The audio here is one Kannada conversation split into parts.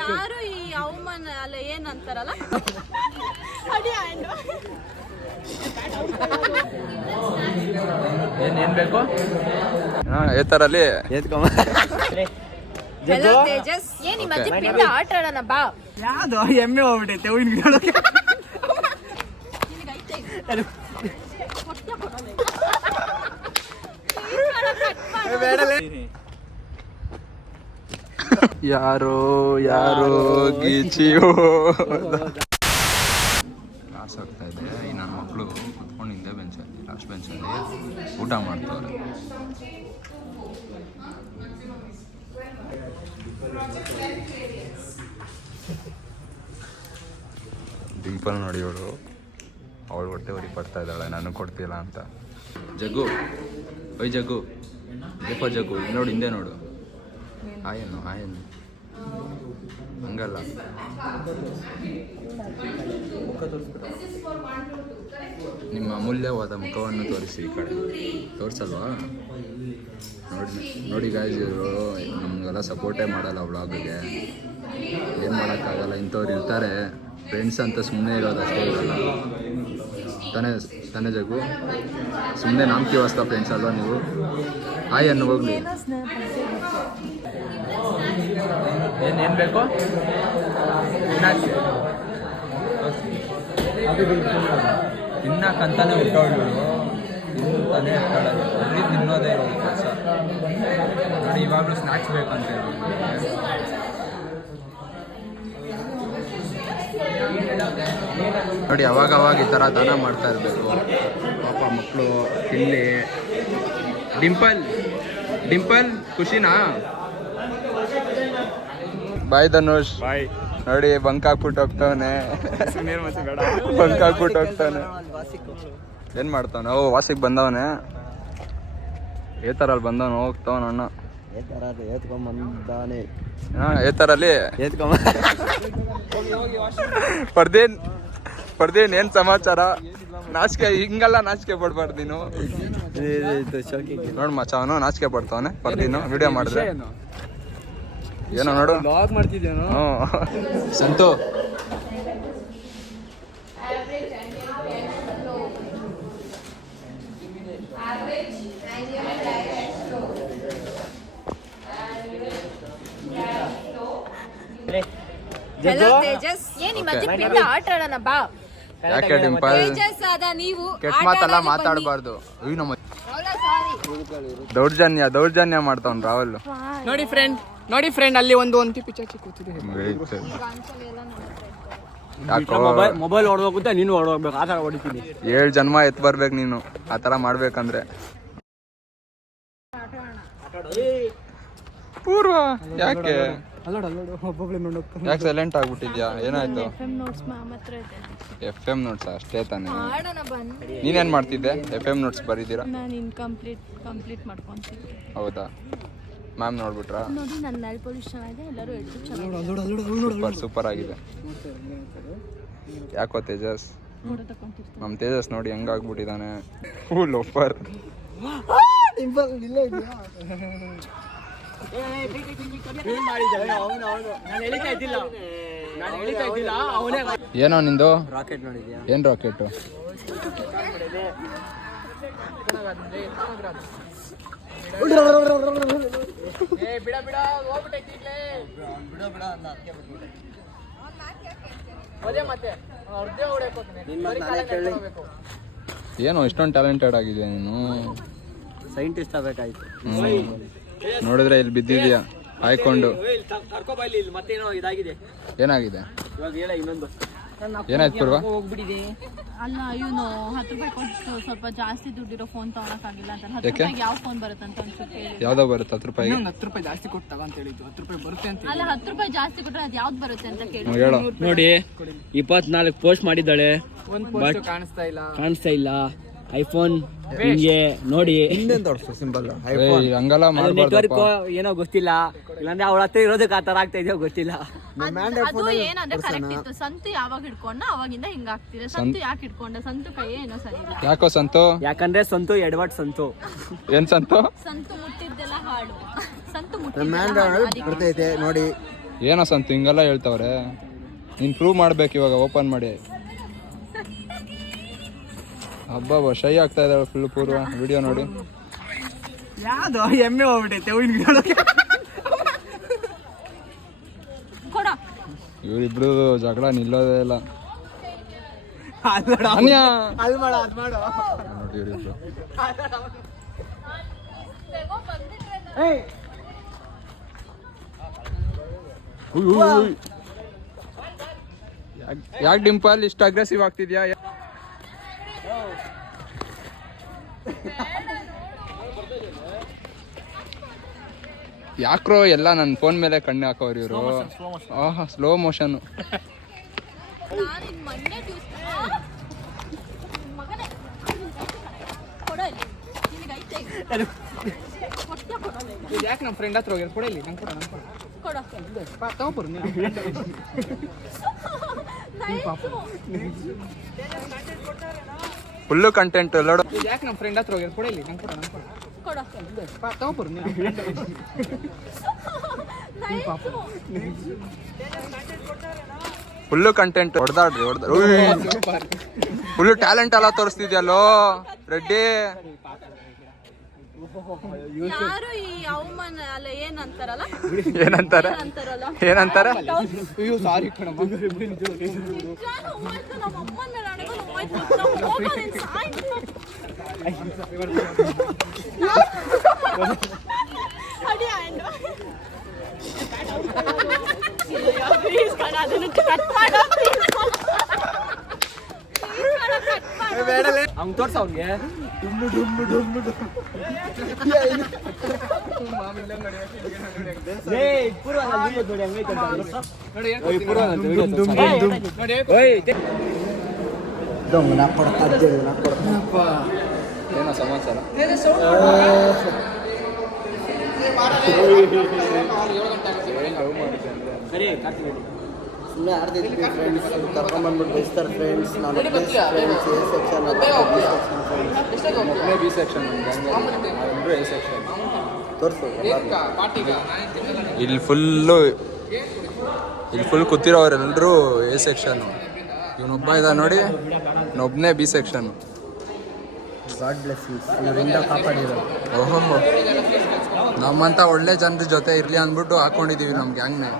ಯಾರು ಈ ಅವಮಾನ ಅಲ್ಲ ಏನಂತಾರಲ್ಲ ಏನ್ ಬೇಕು ಏತರಲ್ಲಿ ಹೆಲೋ ತೇಜಸ್ ಏನ್ ನಿಮ್ಮ ಅಜ್ಜಿ ಪಿಂಡ ಆಟ ಆಡೋಣ ಬಾ ಯಾವ್ದು ಎಮ್ಮೆ ಹೋಗ್ಬಿಟ್ಟೈತೆ ಹೂವಿನ ಯಾರೋ ಯಾರೋ ಗೀಚಿಯೋ ಕ್ಲಾಸ್ ಆಗ್ತಾ ಇದೆ. ಈ ನನ್ನ ಮಕ್ಕಳು ಕುತ್ಕೊಂಡು ಹಿಂದೆ ಬೆಂಚಲ್ಲಿ ಲಾಸ್ಟ್ ಬೆಂಚಲ್ಲಿ ಊಟ ಮಾಡ್ತವ್ರೆ. ಡಿಂಪಲ್ ನೋಡಿ ಅವಳು ಹೊಟ್ಟೆ ಉರಿ ಪಡ್ತಾ ಇದ್ದಾಳೆ, ನನಗೆ ಕೊಡ್ತಿಲ್ಲ ಅಂತ. ಜಗ್ಗು ಒಯ್ ಜಗ್ಗು ದೀಪ ಜಗ್ಗು ನೋಡು ಹಿಂದೆ ನೋಡು. ಆಯನ್ನು ಹಂಗಲ್ಲ. ನಿಮ್ಮ ಅಮೂಲ್ಯವಾದ ಮುಖವನ್ನು ತೋರಿಸಿ. ಈ ಕಡೆ ತೋರಿಸಲ್ವಾ? ನೋಡಿ ಗಾಯ್ಸ್, ಇವರು ನಮಗೆಲ್ಲ ಸಪೋರ್ಟೇ ಮಾಡಲ್ಲ ವ್ಲಾಗಿಗೆ. ಏನು ಮಾಡೋಕ್ಕಾಗಲ್ಲ, ಇಂಥವ್ರು ಇರ್ತಾರೆ. ಫ್ರೆಂಡ್ಸ್ ಅಂತ ಸುಮ್ಮನೆ ಇರೋದು ಅಷ್ಟೇ ಇರಲ್ಲ ತಾನೇ ಜಗ್ಗು? ಸುಮ್ಮನೆ ನಾಮಕಿ ವಾಸ್ತಾ ಫ್ರೆಂಡ್ಸ್ ಅಲ್ವಾ ನೀವು? ಅನ್ನು ಹೋಗ್ಲಿ. ಏನೇನು ಬೇಕು ತಿನ್ನಕ್ಕಂತಾನೆ ಹುಟ್ಟೋಳು, ತಿಂತಾನೆ ಇರ್ತಾಳದು. ಬರೀ ತಿನ್ನೋದೇ ಇರೋದು ಕೆಲಸ. ನೋಡಿ ಇವಾಗಲೂ ಸ್ನ್ಯಾಕ್ಸ್ ಬೇಕಂತ ಹೇಳಿ. ನೋಡಿ ಅವಾಗವಾಗ ಈ ಥರ ದಾನ ಮಾಡ್ತಾ ಇರಬೇಕು ಪಾಪ ಮಕ್ಕಳು. ಇಲ್ಲಿ ಡಿಂಪಲ್ ಖುಷಿನಾ? ಬಾಯ್ ಧನುಷ್. ಬಾಯ್. ನೋಡಿ ಬಂಕ್ ಹಾಕ್ಬಿಟ್ಟು ಹೋಗ್ತಾವನೆ. ಏನ್ ಮಾಡ್ತಾವ? ಓ ವಾಸಿಗೆ ಬಂದವನೆ. ಏತರಲ್ಲಿ ಬಂದವನು ಹೋಗ್ತಾವನ ಅಣ್ಣ. ಏತರಲ್ಲಿ ಪರ್ದೀನ್ ಏನ್ ಸಮಾಚಾರ? ನಾಚಿಕೆ ಹಿಂಗೆಲ್ಲ ನಾಚಿಕೆ ಪಡ್ಬಾರ್ದು ನೀನು. ನೋಡ್ ಮಚ್ಚ ಅವನು ನಾಚಿಕೆ ಪಡ್ತಾವನೆ. ಪರ್ದೀನು ವಿಡಿಯೋ ಮಾಡಿದ್ರೆ ಏನೋ ನೋಡು ಲಾಗ್ ಮಾಡ್ತಿದ್ದೇನು. ಸಂತು ಹೆಲೋ ತೇಜಸ್ ಏನ್ ನಿಮ್ಮ ಅಜ್ಜಿ ಪಿಂಡ ಆಟ ಆಡೋಣ ಬಾ. ಯಾಕೆ ಡಿಂಪಲ್ ತೇಜಸ್ ಅದ ನೀವು ಕೆಟ್ಟ ಮಾತೆಲ್ಲ ಮಾತಾಡಬಾರ್ದು. ದೌರ್ಜನ್ಯ ಮಾಡ್ತಾವ್ ರಾಹುಲ್. ನೋಡಿ ಫ್ರೆಂಡ್ ಅಲ್ಲಿ ಒಂದು ಪಿಚಾಚಿ ಕೂತಿದೆ. ಮೊಬೈಲ್ ಹೊಡ್ಬೇಕು, ನೀನು ಹೊಡ್ಬೇಕು. ಆ ತರ ಹೊಡಿತೀನಿ. 7 ಜನ್ಮ ಎತ್ ಬರ್ಬೇಕು ನೀನು ಆ ತರ ಮಾಡ್ಬೇಕಂದ್ರೆ. ಪೂರ್ವ ಯಾಕೆ ಯಾಕೆ ಸೈಲೆಂಟ್ ಆಗ್ಬಿಟ್ಟಿದ್ಯಾ? ಏನಾಯ್ತು? FM ನೋಟ್ಸ್ ಅಷ್ಟೇ ತಾನೆ? ನೀನೇನ್ ಮಾಡ್ತಿದ್ದೆ? FM ನೋಟ್ಸ್ ಬರೀತೀರಾ? ಹೌದಾ? ಮ್ಯಾಮ್ ನೋಡ್ಬಿಟ್ರಾ? ಸೂಪರ್ ಆಗಿದೆ. ಯಾಕೋ ತೇಜಸ್? ನಮ್ ತೇಜಸ್ ನೋಡಿ ಹೆಂಗಾಗ್ಬಿಟ್ಟಿದ್ದಾನೆ. Full offer. ಏನೋ ನಿಂದು ರಾಕೆಟ್ ನೋಡಿದ್ಯಾ? ಏನ್ ರಾಕೆಟ್? ಏನೋ ಇಷ್ಟೊಂದು ಟ್ಯಾಲೆಂಟೆಡ್ ಆಗಿದೆ ನೀನು. ಸೈಂಟಿಸ್ಟ್ ಆಗಬೇಕಾಯ್ತು. ನೋಡಿದ್ರೆ ಇಲ್ಲಿ ಬಿದ್ದಿದ್ಯಾ ಆಯ್ಕೊಂಡು. ಏನಾಗಿದೆ? ಏನಾಯ್ತು ಪೂರ್ವ? ಅಲ್ಲ ಇವನು 10 ರೂಪಾಯಿ ಕೊಟ್ಟು ಸ್ವಲ್ಪ ಜಾಸ್ತಿ ದುಡ್ಡಿರೋ ಫೋನ್ ತಗೊಳಕ್ಕಾಗಿಲ್ಲ ಅಂತ. 10 ರೂಪಾಯಿಗೆ ಯಾವ ಫೋನ್ ಬರುತ್ತೆ ಅಂತ ಯಾವ್ದೋ ಬರುತ್ತೆ 10 ರೂಪಾಯಿ. 10 ರೂಪಾಯಿ ಜಾಸ್ತಿ ಕೊಟ್ಟು ತಗೊಂತ ಹೇಳಿದ್ದು. 10 ರೂಪಾಯಿ ಬರುತ್ತೆ ಅಂತ. ಅಲ್ಲ 10 ರೂಪಾಯಿ ಜಾಸ್ತಿ ಕೊಟ್ರೆ ಅದು ಯಾವ್ದು ಬರುತ್ತೆ ಅಂತ ಕೇಳಿ. ನೋಡಿ 24 ಪೋಸ್ಟ್ ಮಾಡಿದ್ದಾಳೆ. ಒಂದು ಕಾಣಿಸ್ತಾ ಇಲ್ಲ. ಐಫೋನ್ ಹಿಂಗೆ ನೋಡಿ ಸಿಂಬಲ್ ಹಂಗಲ್ಲ ನೆಟ್ವರ್ಕ್ ಏನೋ ಗೊತ್ತಿಲ್ಲ. ಇಲ್ಲಾಂದ್ರೆ ಅವಳ ಹತ್ರ ಇರೋದಕ್ಕೆ ಆ ತರ ಆಗ್ತಾ ಇದೆಯೋ ಗೊತ್ತಿಲ್ಲ. ಅದು ಏನಂದ್ರೆ ಕರೆಕ್ಟ್ ಇತ್ತು. ಸಂತು ಯಾವಾಗ ಹಿಡ್ಕೊಂಡ ಅವಾಗಿಂದ ಹಿಂಗಾಗ್ತಿದೆ. ಸಂತು ಯಾಕೆ ಹಿಡ್ಕೊಂಡ? ಸಂತು ಕೈ ಏನೋ ಸರಿ ಇಲ್ಲ. ಯಾಕೋ ಸಂತು? ಯಾಕಂದ್ರೆ ಸಂತು ಎಡವಟ್ ಸಂತು. ಏನ್ ಸಂತು? ಸಂತು ಮುಟ್ಟಿದ್ದೆಲ್ಲ ಹಾಳು. ಸಂತು ಬರ್ತೈತೆ ನೋಡಿ. ಏನೋ ಸಂತ ಹಿಂಗೆಲ್ಲ ಹೇಳ್ತವ್ರೆ. ನೀನು ಪ್ರೂವ್ ಮಾಡ್ಬೇಕು ಇವಾಗ ಓಪನ್ ಮಾಡಿ. ಹಬ್ಬ ಶೈ ಆಗ್ತಾ ಇದ್ದಾಳೆ ಫುಲ್ ಪೂರ್ವ. ವಿಡಿಯೋ ನೋಡಿ. ಯಾವ್ದು ಎಮ್ಮೆ ಹೋಗ್ಬಿಟ್ಟೈತೆ ಹೂವಿನ ಇವರಿಬ್ರು ಜಗಳ ನಿಲ್ಲೋದೇ ಇಲ್ಲ. ಅದು ಮಾಡು ನೋಡಿ ಇವರಿಬ್ರು. ಯಾಕೆ ಡಿಂಪಲ್ ಇಷ್ಟು ಅಗ್ರೆಸಿವ್ ಆಗ್ತಿದ್ಯಾ? ಯಾಕ್ರೋ ಎಲ್ಲ ನನ್ನ ಫೋನ್ ಮೇಲೆ ಕಣ್ಣು ಹಾಕೋರು ಇವರು. ಆಹಾ ಸ್ಲೋ ಮೋಷನ್. ಯಾಕೆ ನಮ್ಮ ಫ್ರೆಂಡ್ ಹತ್ರ ಹೋಗ್ಯಾರ? ಕೊಡಲಿ ನಂಗೆ ಫುಲ್ಲು ಕಂಟೆಂಟ್ ನೋಡು. ಯಾಕೆ ನಮ್ಮ ಫ್ರೆಂಡ್ ಹತ್ರ ಹೋಗ್ಯಾರ? ಕೊಡಲಿ ನಂಗೆ ಫುಲ್ಲು ಕಂಟೆಂಟ್. ಹೊಡೆದಾಡ್ರಿ ಫುಲ್ಲು ಟ್ಯಾಲೆಂಟ್ ಎಲ್ಲ ತೋರಿಸ್ತಿದ್ಯಲ್ಲೋ ರೆಡ್ಡಿ. ಯಾರು ಈ ಅವಮಾನ ಅಲ್ಲ ಏನಂತಾರಲ್ಲ ಏನಂತಾರೆ ಸಾರಿ ಕಣಮ್ಮ. ಅವ್ನು ತೋರ್ಸ ಅವ್ನಿಗೆ. ಏನೋ ಸಮಾಚಾರ? ಸುಮ್ಮನೆ ಆಡ್ತಿದ್ವಿ ಫ್ರೆಂಡ್ಸ್, ಕರ್ಕೊಂಡ್ಬಂದ್ಬಿಟ್ಟು ಬೈಸ್ತಾರೆ ಫ್ರೆಂಡ್ಸ್. ನಾನು ಫ್ರೆಂಡ್ಸ್ ಮೊದಲೇ ಬಿ ಸೆಕ್ಷನ್, ಎಲ್ಲರೂ ಎ ಸೆಕ್ಷನ್. ತೋರಿಸು. ಇಲ್ಲಿ ಫುಲ್ ಕೂತಿರೋರೆಲ್ಲರೂ ಎ ಸೆಕ್ಷನ್. ಇವನೊಬ್ಬ ಇದ್ದ ನೋಡಿ, ಇನ್ನೊಬ್ಬನೇ ಬಿ ಸೆಕ್ಷನ್. ಗಾಡ್ ಬ್ಲೆಸ್ಸಿಂಗ್ಸ್, ಇವರಿಂದ ಕಾಪಾಡಿರೋದು. ಓಹೋ, ನಮ್ಮಂತ ಒಳ್ಳೆ ಜನರ ಜೊತೆ ಇರಲಿ ಅಂದ್ಬಿಟ್ಟು ಹಾಕೊಂಡಿದ್ದೀವಿ ನಮ್ಮ ಗ್ಯಾಂಗ್ನೇ.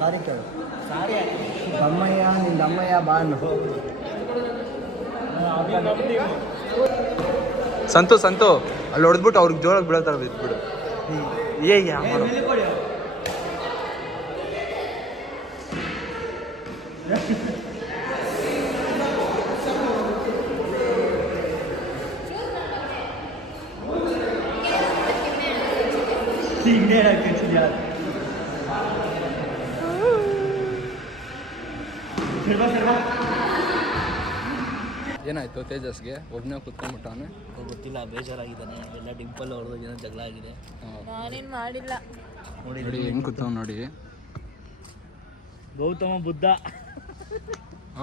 ಸಾರಿ ಕೇಳು. ಅಮ್ಮಯ್ಯ ನಿಂದ ಅಮ್ಮಯ್ಯ ಬಾನು. ಸಂತು ಅಲ್ಲಿ ಹೊಡೆದ್ಬಿಟ್ಟು ಅವ್ರಿಗೆ ಜೋರಾಗಿ ಬೀಳತ್ತಾರ ಬಿದ್ಬಿಡು. ಏನಾಯ್ತು ತೇಜಸ್ಗೆ? ಒಬ್ಬನೇ ಕುತ್ಕೊಂಡ್ಬಿಟ್ಟವನೆ. ಗೊತ್ತಿಲ್ಲ, ಬೇಜಾರಾಗಿದ್ದಾನೆ. ಎಲ್ಲ ಡಿಂಪಲ್ ಅವ್ರದ್ದು ಏನೋ ಜಗಳ ಆಗಿದೆ. ನಾನೇನ್ ಮಾಡಿಲ್ಲ. ನೋಡಿ ಹೆಂಗ್ ಕೂತವ್ ನೋಡಿ. ಗೌತಮ ಬುದ್ಧ.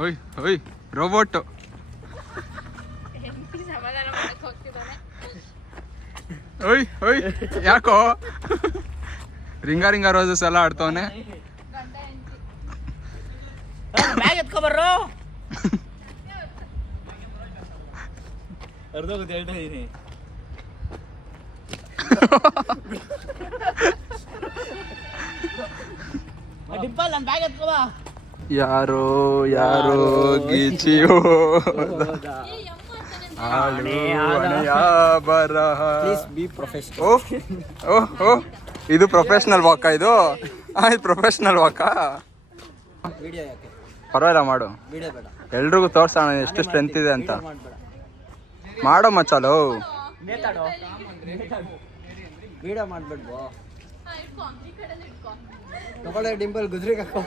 ಓಯ್ ರೋಬೋಟ್. ಓಯ್ ಯಾಕೋ ರಿಂಗ ರೋಸಸ್ ಎಲ್ಲ ಆಡ್ತವನೆ. ಬ್ಯಾಗ್ ಎತ್ಕೊಬರ್ರೋ. ಅರ್ಧೋಗುತ್ತೆ ಹೇಳ್ತಾ ಇದೀನಿ. ಡಿಂಪಲ್ ನನ್ನ ಬ್ಯಾಗ್ ಎತ್ಕೊಬ. ಯಾರೋ ಗೀಚಿಯೋ ಬರಹ. B professional. ಓಹ್ ಇದು ಪ್ರೊಫೆಷ್ನಲ್ ವಾಕ. ಇದು ಪ್ರೊಫೆಷ್ನಲ್ ವಾಕ. ವಿಡಿಯೋ ಯಾಕೆ? ಪರವಾಗಿಲ್ಲ ಮಾಡು. ವಿಡಿಯೋ ಬೇಡ. ಎಲ್ರಿಗೂ ತೋರ್ಸೋಣ ಎಷ್ಟು ಸ್ಟ್ರೆಂತ್ ಇದೆ ಅಂತ. ಮಾಡೋ ಮಚ್ಚಲು. ವಿಡಿಯೋ ಮಾಡ್ಬಿಡ್ಬೋ. ತಗೊಳ್ಳೆ ಡಿಂಪಲ್ ಗುಜ್ರಿಗೆ ಹಾಕೋ.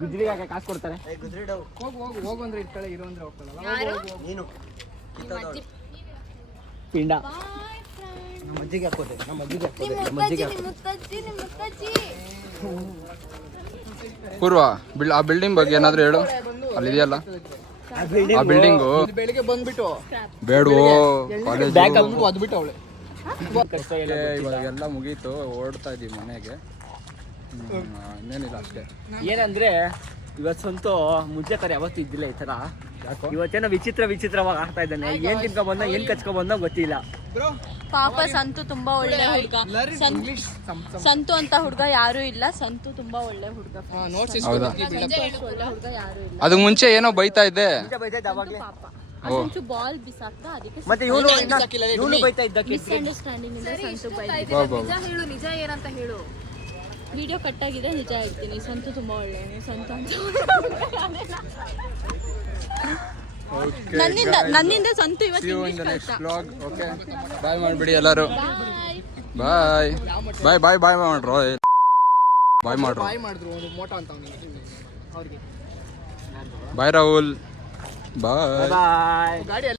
ಗುಜ್ರಿಗೆ ಹಾಕಿ ಕಾಸು ಕೊಡ್ತಾರೆ. ಗುಜ್ರಿ ಡೌ ಹೋಗು ಅಂದ್ರೆ ಇಟ್ಕೊಳ್ಳೆ, ಇರೋ ಅಂದ್ರೆ ಹೋಗ್ತಾರಲ್ಲ. ನೀನು ಪಿಂಡ ನಮ್ಮ ಅಜ್ಜಿಗೆ ಹಾಕೋದೆ. ಪೂರ್ವ ಆ ಬಿಲ್ಡಿಂಗ್ ಬಗ್ಗೆ ಏನಾದ್ರು ಹೇಳು. ಅಲ್ಲಿದೆಯಲ್ಲ ಆ ಬಿಲ್ಡಿಂಗು. ಬೆಳಿಗ್ಗೆ ಬಂದ್ಬಿಟ್ಟು ಬೇಡವೋ ಕಾಲೇಜ್ ಬ್ಯಾಗ್ ಹಾಕ್ಬಿಟ್ಟು ಅದ್ಬಿಟ್ಟು ಅವಳೆ ಇವಾಗೆಲ್ಲ ಮುಗೀತು, ಓಡ್ತಾ ಇದೀವಿ ಮನೆಗೆ. ಇನ್ನೇನಿಲ್ಲ ಅಷ್ಟೇ. ಏನಂದ್ರೆ ಇವತ್ತಂತೂ ಮುಂಚೆ ಕರೆ ಯಾವತ್ತೂ ಇದ್ದಿಲ್ಲ ಈ ತರ. ಇವತ್ತೇನೋ ವಿಚಿತ್ರವಾಗಿ ಆಗ್ತಾ ಇದ್ದಾನೆ. ಏನ್ ತಿನ್ಕೊಂಡ್ ಬಂದ ಏನ್ ಕಚ್ಕೊಂಡ್ ಬಂದ ಗೊತ್ತಿಲ್ಲ. ಪಾಪ ಸಂತು ತುಂಬಾ ಒಳ್ಳೆ ಹುಡುಗ. ಸಂತು ಅಂತ ಹುಡುಗ ಯಾರು ಇಲ್ಲ. ಸಂತು ತುಂಬಾ ಒಳ್ಳೆ ಹುಡುಗ. ಹೌದಾ? ಒಳ್ಳೆ ಹುಡುಗ ಯಾರು ಇಲ್ಲ. ಅದಕ್ಕೆ ಮುಂಚೆ ಏನೋ ಬೈತಾ ಇದ್ದೆ. ಪಾಪ ಅದೊಂಚು ಬಾಲ್ ಬಿಸಾಕ್ತ, ಅದಕ್ಕೆ ಮತ್ತೆ ಇವನು ಬೈತಾ ಇದ್ದ. ಮಿಸ್ಅಂಡರ್ಸ್ಟ್ಯಾಂಡಿಂಗ್ ಇಂದ ಸಂತು ಬೈದ. ನಿಜ ಏನಂತ ಹೇಳು. ವಿಡಿಯೋ ಕಟ್ ಆಗಿದೆ, ನಿಜ ಹೇಳ್ತೀನಿ. ಸಂತು ತುಂಬಾ ಒಳ್ಳೆಯವನು. ಸಂತು ಅಂತ ನನ್ನಿಂದ ಸಂತು ಇವತ್ತು ಇಂಗ್ಲಿಷ್ ಕಲ್ತ. ಓಕೆ, ಬಾಯ್ ಮಾಡ್ಬಿಡಿ ಎಲ್ಲರೂ. ಬಾಯ್ ಬಾಯ್ ಬಾಯ್ ಬಾಯ್ ಮಾಡ್ರು. ಬಾಯ್ ಮಾಡ್ರು. ಬಾಯ್ ರಾಹುಲ್. ಬಾಯ್. ಬಾಯ್.